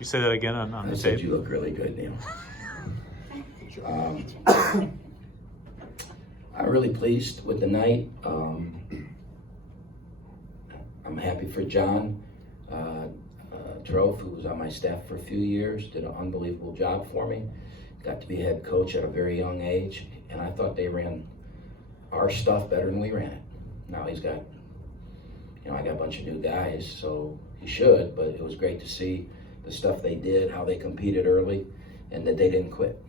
You say that again on I the said tape? you look really good, Neil. I'm really pleased with the night. I'm happy for John Trofe, who was on my staff for a few years, did an unbelievable job for me. Got to be head coach at a very young age, and I thought they ran our stuff better than we ran it. Now he's got, I got a bunch of new guys, so he should, but it was great to see the stuff they did, how they competed early, and that they didn't quit.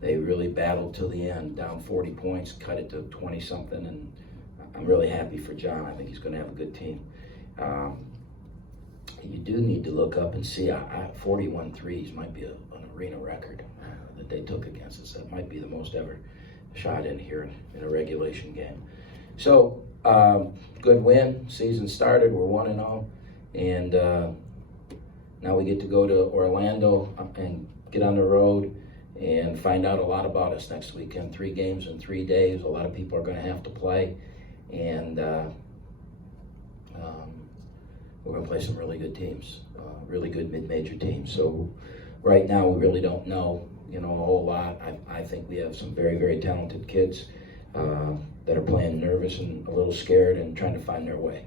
They really battled till the end, down 40 points, cut it to 20-something, and I'm really happy for John. I think he's going to have a good team. You do need to look up and see, 41 threes might be an arena record that they took against us. That might be the most ever shot in here in a regulation game. So, good win. Season started. We're 1-0. And now we get to go to Orlando and get on the road and find out a lot about us next weekend. 3 games in 3 days. A lot of people are going to have to play. And we're going to play some really good teams, really good mid-major teams. So right now we really don't know, a whole lot. I think we have some very, very talented kids that are playing nervous and a little scared and trying to find their way.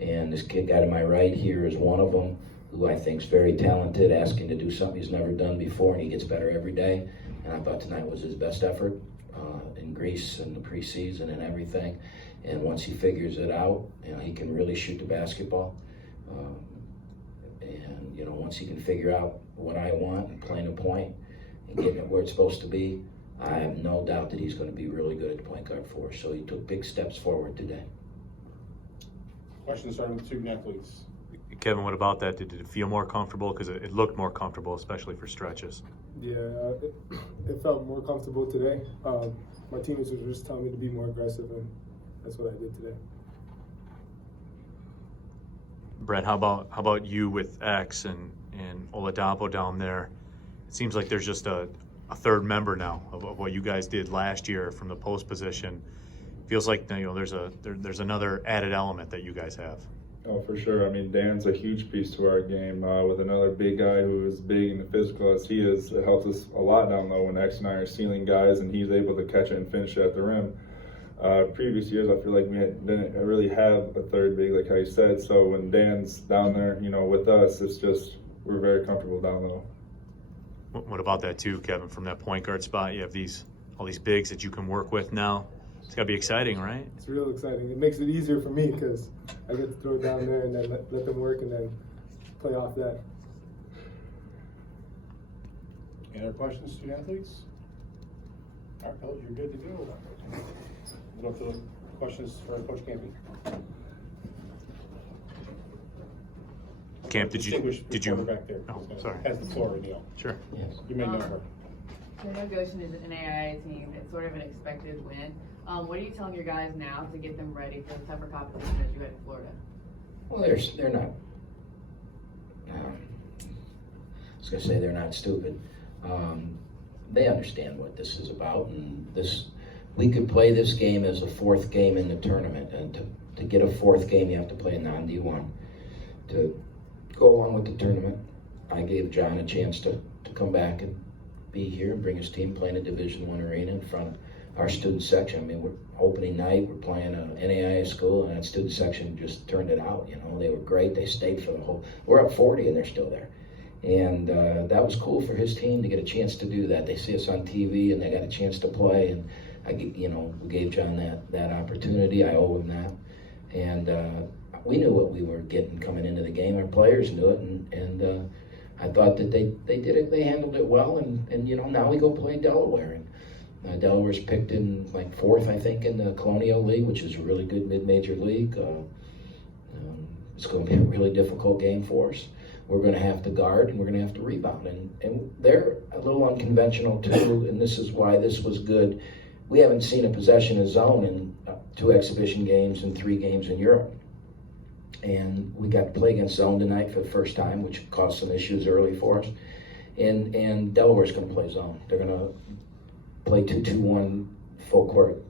And this kid guy to my right here is one of them, who I think is very talented, asking to do something he's never done before, and he gets better every day. And I thought tonight was his best effort in Greece and the preseason and everything. And once he figures it out, he can really shoot the basketball. And once he can figure out what I want and playing a point and getting it where it's supposed to be, I have no doubt that he's going to be really good at the point guard for us. So he took big steps forward today. Question starting with student athletes. Kevin, what about that? Did it feel more comfortable? Because it looked more comfortable, especially for stretches. Yeah, it felt more comfortable today. My teammates were just telling me to be more aggressive, and that's what I did today. Brett, how about you with X and Oladapo down there? It seems like there's just a third member now of what you guys did last year from the post position. Feels like there's another added element that you guys have. Oh, for sure. Dan's a huge piece to our game. With another big guy who is big and physical as he is, it helps us a lot down low when X and I are sealing guys and he's able to catch it and finish it at the rim. Previous years, I feel like we didn't really have a third big, like how you said. So when Dan's down there, with us, it's just we're very comfortable down low. What about that too, Kevin? From that point guard spot, you have all these bigs that you can work with now. It's got to be exciting, right? It's real exciting. It makes it easier for me because I get to throw it down there and then let them work and then play off that. Any other questions, student athletes? All right, fellas, you're good to go. We'll go to the questions for Coach Campy. Camp, did you? Back there. Oh, sorry. Has the floor, Neil. Sure. Yes. You may know her. I know Goshen is an AIA team. It's sort of an expected win. What are you telling your guys now to get them ready for the tougher competition as you head to Florida? Well, they're not. I was going to say they're not stupid. They understand what this is about, and we could play this game as a 4th game in the tournament. And to get a 4th game, you have to play a non-D1. To go along with the tournament, I gave John a chance to come back and be here and bring his team, playing a Division I arena in front of our student section. We're opening night, we're playing an NAIA school, and that student section just turned it out. They were great. They stayed for the whole. We're up 40, and they're still there. And that was cool for his team to get a chance to do that. They see us on TV, and they got a chance to play. And we gave John that opportunity. I owe him that. And we knew what we were getting coming into the game. Our players knew it, and I thought that they did it. They handled it well, and now we go play Delaware. And Delaware's picked in like 4th, I think, in the Colonial League, which is a really good mid-major league. It's going to be a really difficult game for us. We're going to have to guard, and we're going to have to rebound. And they're a little unconventional too, and this is why this was good. We haven't seen a possession of zone in 2 exhibition games and 3 games in Europe. And we got to play against zone tonight for the first time, which caused some issues early for us. And Delaware's going to play zone. They're going to play 2-2-1 full court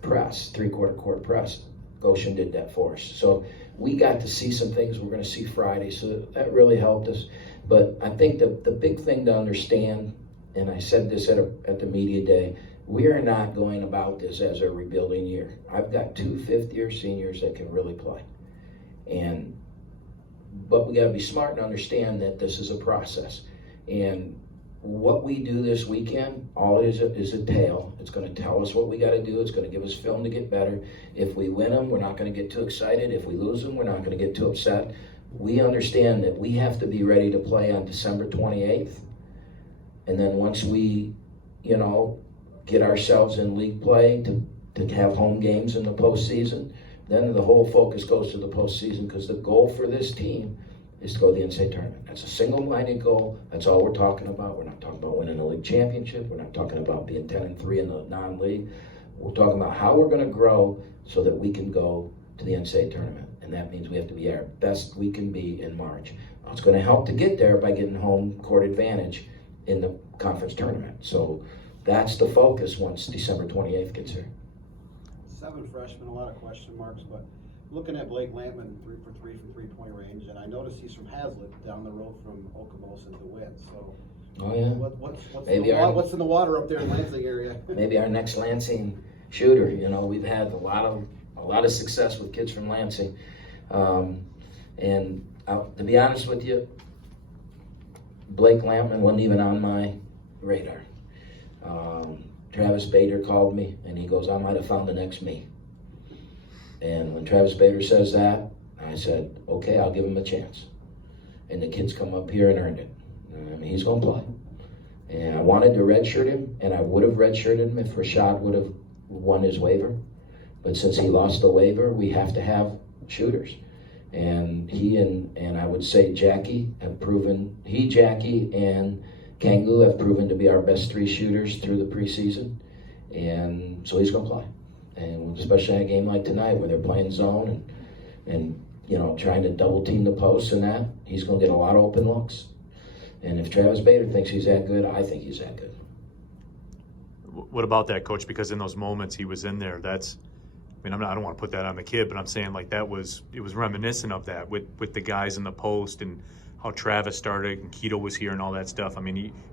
press, 3/4 court press. Goshen did that for us. So we got to see some things we're going to see Friday, so that really helped us. But I think the big thing to understand, and I said this at the media day, we are not going about this as a rebuilding year. I've got 2 fifth-year seniors that can really play. But we got to be smart and understand that this is a process. And what we do this weekend, all it is a tale. It's going to tell us what we got to do. It's going to give us film to get better. If we win them, we're not going to get too excited. If we lose them, we're not going to get too upset. We understand that we have to be ready to play on December 28th. And then once we, get ourselves in league play to have home games in the postseason, then the whole focus goes to the postseason, because the goal for this team is to go to the NCAA tournament. That's a single-minded goal. That's all we're talking about. We're not talking about winning a league championship. We're not talking about being 10-3 in the non-league. We're talking about how we're going to grow so that we can go to the NCAA tournament. And that means we have to be our best we can be in March. It's going to help to get there by getting home court advantage in the conference tournament. So that's the focus once December 28th gets here. 7 freshmen, a lot of question marks, but looking at Blake Lampman, 3 for 3 from three-point range, and I noticed he's from Hazlitt, down the road from Okemos and DeWitt. So, oh yeah, what's in the water up there in Lansing area? Maybe our next Lansing shooter. We've had a lot of success with kids from Lansing, and to be honest with you, Blake Lampman wasn't even on my radar. Travis Bader called me, and he goes, I might have found the next me. And when Travis Bader says that, I said, okay, I'll give him a chance. And the kid's come up here and earned it. He's going to play. And I wanted to redshirt him, and I would have redshirted him if Rashad would have won his waiver. But since he lost the waiver, we have to have shooters. And he and I would say Jackie and Kangu have proven to be our best 3 shooters through the preseason. And so he's going to play. And especially in a game like tonight where they're playing zone and trying to double team the posts and that, he's going to get a lot of open looks. And if Travis Bader thinks he's that good, I think he's that good. What about that, Coach? Because in those moments he was in there, I don't want to put that on the kid, but I'm saying it was reminiscent of that with the guys in the post and how Travis started and Keto was here and all that stuff.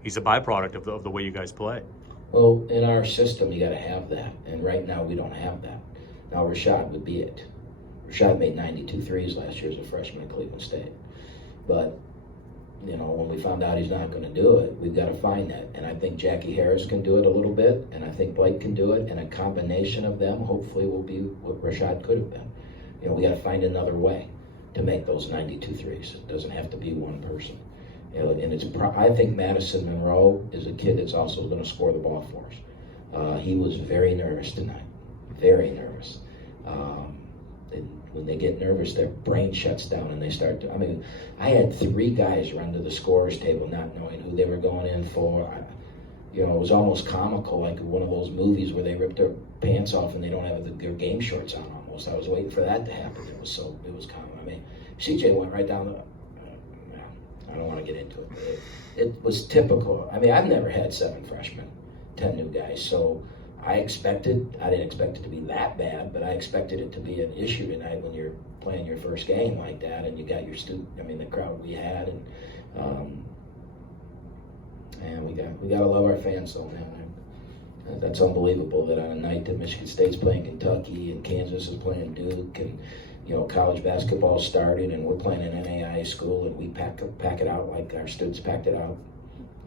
He's a byproduct of the way you guys play. Well, in our system, you got to have that, and right now we don't have that. Now Rashad would be it. Rashad made 92 threes last year as a freshman at Cleveland State, but when we found out he's not going to do it, we've got to find that. And I think Jackie Harris can do it a little bit, and I think Blake can do it, and a combination of them hopefully will be what Rashad could have been. We got to find another way to make those 92 threes. It doesn't have to be one person. And I think Madison Monroe is a kid that's also going to score the ball for us. He was very nervous tonight, very nervous. When they get nervous, their brain shuts down and they start to, I had 3 guys run to the scorer's table not knowing who they were going in for. It was almost comical, like one of those movies where they rip their pants off and they don't have their game shorts on almost. I was waiting for that to happen. It was common. CJ went right down the, I don't want to get into it. It was typical. I've never had 7 freshmen, 10 new guys, so I didn't expect it to be that bad, but I expected it to be an issue tonight when you're playing your first game like that and you got your the crowd we had, and we got to love our fans though, man. That's unbelievable that on a night that Michigan State's playing Kentucky and Kansas is playing Duke and college basketball started and we're playing an NAIA school and we pack it out like our students packed it out.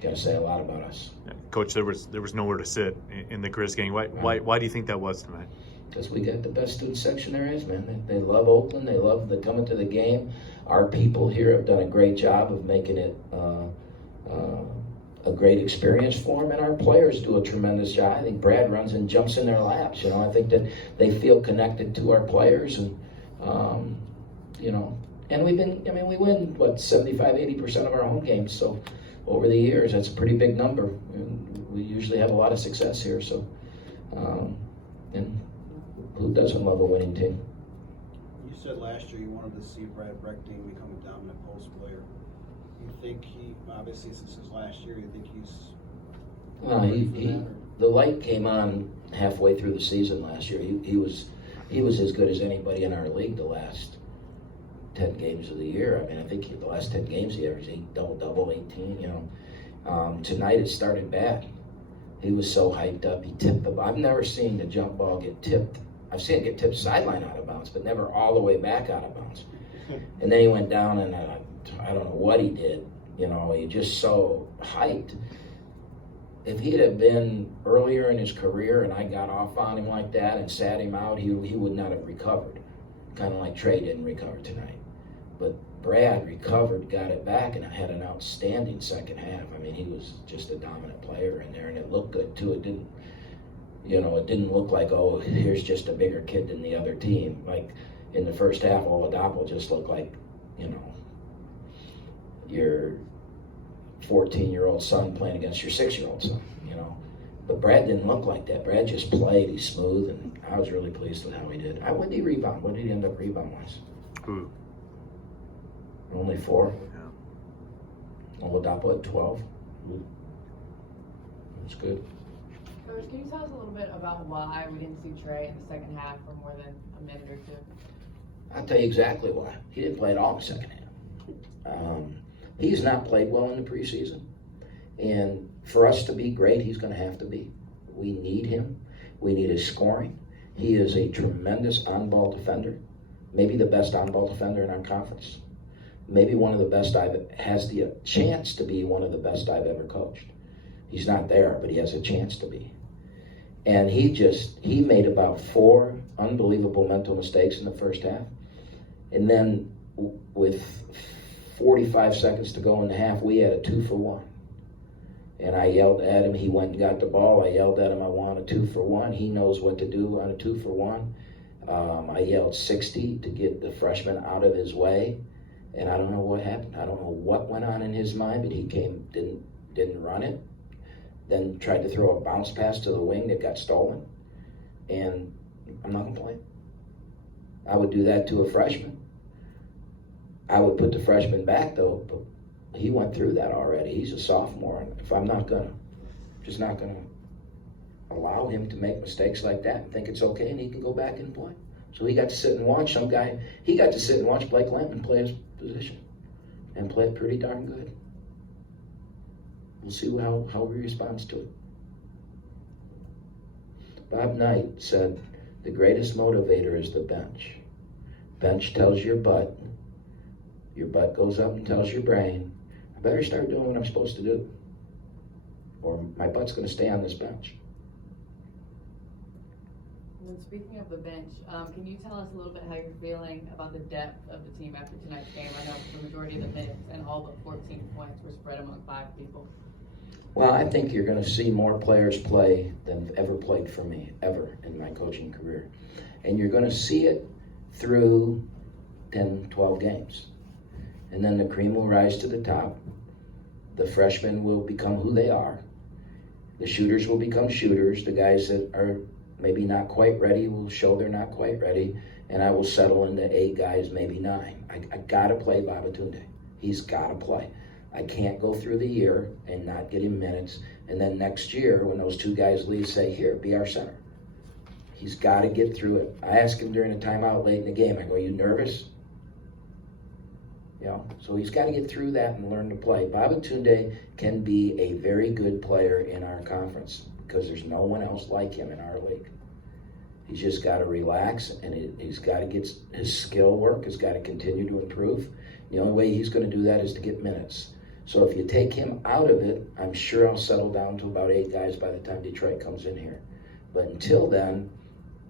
Got to say a lot about us. Coach, there was nowhere to sit in the Grizz game. Why do you think that was tonight? Because we got the best student section there is, man. They love Oakland. They love the coming to the game. Our people here have done a great job of making it a great experience for them, and our players do a tremendous job. I think Brad runs and jumps in their laps. I think that they feel connected to our players, and and we win 75-80% of our home games. So over the years, that's a pretty big number. And we usually have a lot of success here. So, and who doesn't love a winning team? You said last year you wanted to see Brad Breckding become a dominant post player. You think obviously since his last year, you think he's the light came on halfway through the season last year. He was he was as good as anybody in our league the last 10 games of the year. I mean, I think the last 10 games he averaged 8 double, 18, you know. Tonight it started bad. He was so hyped up. He tipped the ball. I've never seen the jump ball get tipped. I've seen it get tipped sideline out of bounds, but never all the way back out of bounds. And then he went down, and I don't know what he did. You know, he just so hyped. If he'd have been earlier in his career and I got off on him like that and sat him out, he would not have recovered. Kind of like Trey didn't recover tonight. But Brad recovered, got it back, and had an outstanding second half. I mean, he was just a dominant player in there, and it looked good too. It didn't look like, oh, here's just a bigger kid than the other team. Like in the first half, Oladapo just looked like, you know, your 14-year-old son playing against your 6-year-old son, you know. But Brad didn't look like that. Brad just played. He's smooth, and I was really pleased with how he did. What did he rebound? What did he end up rebound-wise? Who? Only 4. Yeah. Oladapo at 12. That's good. Coach, can you tell us a little bit about why we didn't see Trey in the second half for more than a minute or two? I'll tell you exactly why. He didn't play at all in the second half. He's not played well in the preseason. And for us to be great, he's going to have to be. We need him. We need his scoring. He is a tremendous on-ball defender. Maybe the best on-ball defender in our conference. Maybe one of the best has the chance to be one of the best I've ever coached. He's not there, but he has a chance to be. And he made about 4 unbelievable mental mistakes in the first half. And then with 45 seconds to go in the half, we had a 2-for-1. And I yelled at him. He went and got the ball. I yelled at him, I want a 2-for-1. He knows what to do on a 2-for-1. I yelled 60 to get the freshman out of his way. And I don't know what happened. I don't know what went on in his mind, but he didn't run it. Then tried to throw a bounce pass to the wing that got stolen. And I'm not going to play. I would do that to a freshman. I would put the freshman back, though, but he went through that already. He's a sophomore, and if I'm just not going to allow him to make mistakes like that and think it's okay and he can go back and play. So he got to sit and watch he got to sit and watch Blake Lampman play his position and play it pretty darn good. We'll see how he responds to it. Bob Knight said, the greatest motivator is the bench. Bench tells your butt goes up and tells your brain, I better start doing what I'm supposed to do, or my butt's going to stay on this bench. And then speaking of the bench, can you tell us a little bit how you're feeling about the depth of the team after tonight's game? I know the majority of the minutes and all but 14 points were spread among 5 people. Well, I think you're going to see more players play than have ever played for me, ever, in my coaching career. And you're going to see it through 10, 12 games. And then the cream will rise to the top. The freshmen will become who they are. The shooters will become shooters. The guys that are maybe not quite ready will show they're not quite ready. And I will settle into 8 guys, maybe 9. I got to play Babatunde. He's got to play. I can't go through the year and not get him minutes. And then next year, when those 2 guys leave, say, here, be our center. He's got to get through it. I asked him during a timeout late in the game, I go, are you nervous? You know, so he's got to get through that and learn to play. Babatunde can be a very good player in our conference because there's no one else like him in our league. He's just got to relax, and he's got to get his skill work. He's got to continue to improve. The only way he's going to do that is to get minutes. So if you take him out of it, I'm sure I'll settle down to about 8 guys by the time Detroit comes in here. But until then,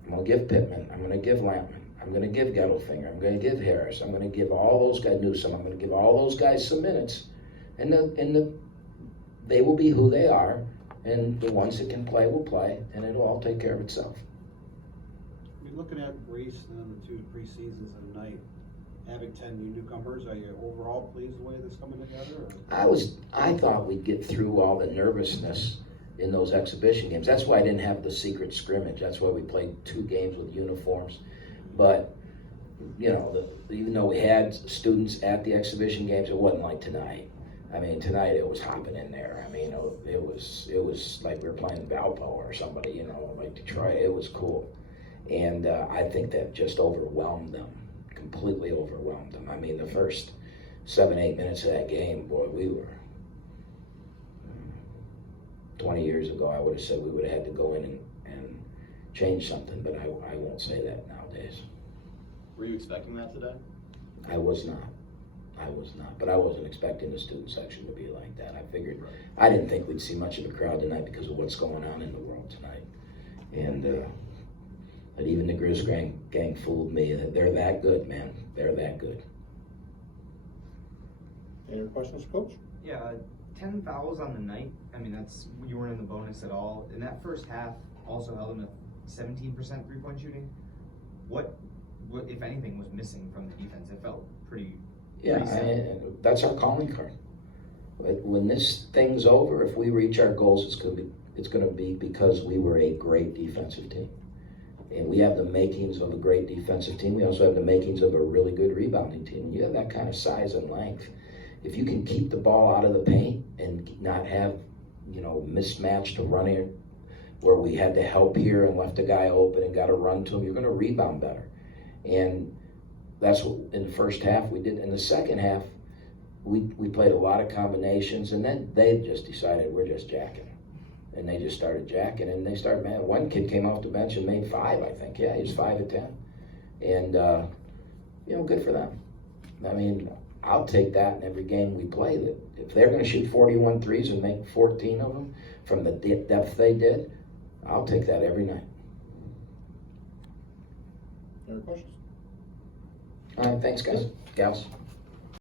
I'm going to give Pittman. I'm going to give Lampman. I'm going to give Gettelfinger. I'm going to give Harris. I'm going to give all those guys, Newsom. I'm going to give all those guys some minutes. And they will be who they are. And the ones that can play will play. And it'll all take care of itself. I mean, looking at Reese and then the 2 preseasons and tonight, having 10 new newcomers, are you overall pleased the way this coming together? Or? I thought we'd get through all the nervousness in those exhibition games. That's why I didn't have the secret scrimmage. That's why we played 2 games with uniforms. But, you know, even though we had students at the exhibition games, it wasn't like tonight. I mean, tonight it was hopping in there. I mean, it was like we were playing Valpo or somebody, you know, like Detroit. It was cool. And I think that just overwhelmed them, completely overwhelmed them. I mean, the first 7-8 minutes of that game, boy, we were, 20 years ago, I would have said we would have had to go in and change something, but I won't say that nowadays. Were you expecting that today? I was not. But I wasn't expecting the student section to be like that. I figured, I didn't think we'd see much of a crowd tonight because of what's going on in the world tonight. And but even the Grizz gang fooled me. They're that good, man. They're that good. Any other questions, Coach? Yeah, 10 fouls on the night. I mean, you weren't in the bonus at all. In that first half, also held them to 17% three-point shooting. What, if anything, was missing from the defense? It felt pretty. Yeah, that's our calling card. When this thing's over, if we reach our goals, it's going to be because we were a great defensive team. And we have the makings of a great defensive team. We also have the makings of a really good rebounding team. When you have that kind of size and length, if you can keep the ball out of the paint and not have, mismatched running where we had to help here and left a guy open and got to run to him, you're going to rebound better. And that's what in the first half we did. In the second half, we played a lot of combinations, and then they just decided we're just jacking. And they just started jacking, and they started, man, one kid came off the bench and made 5, I think. Yeah, he was 5 of 10. And, good for them. I mean, I'll take that in every game we play. That if they're going to shoot 41 threes and make 14 of them from the depth they did, I'll take that every night. Any other questions? All right, thanks, guys. Gals.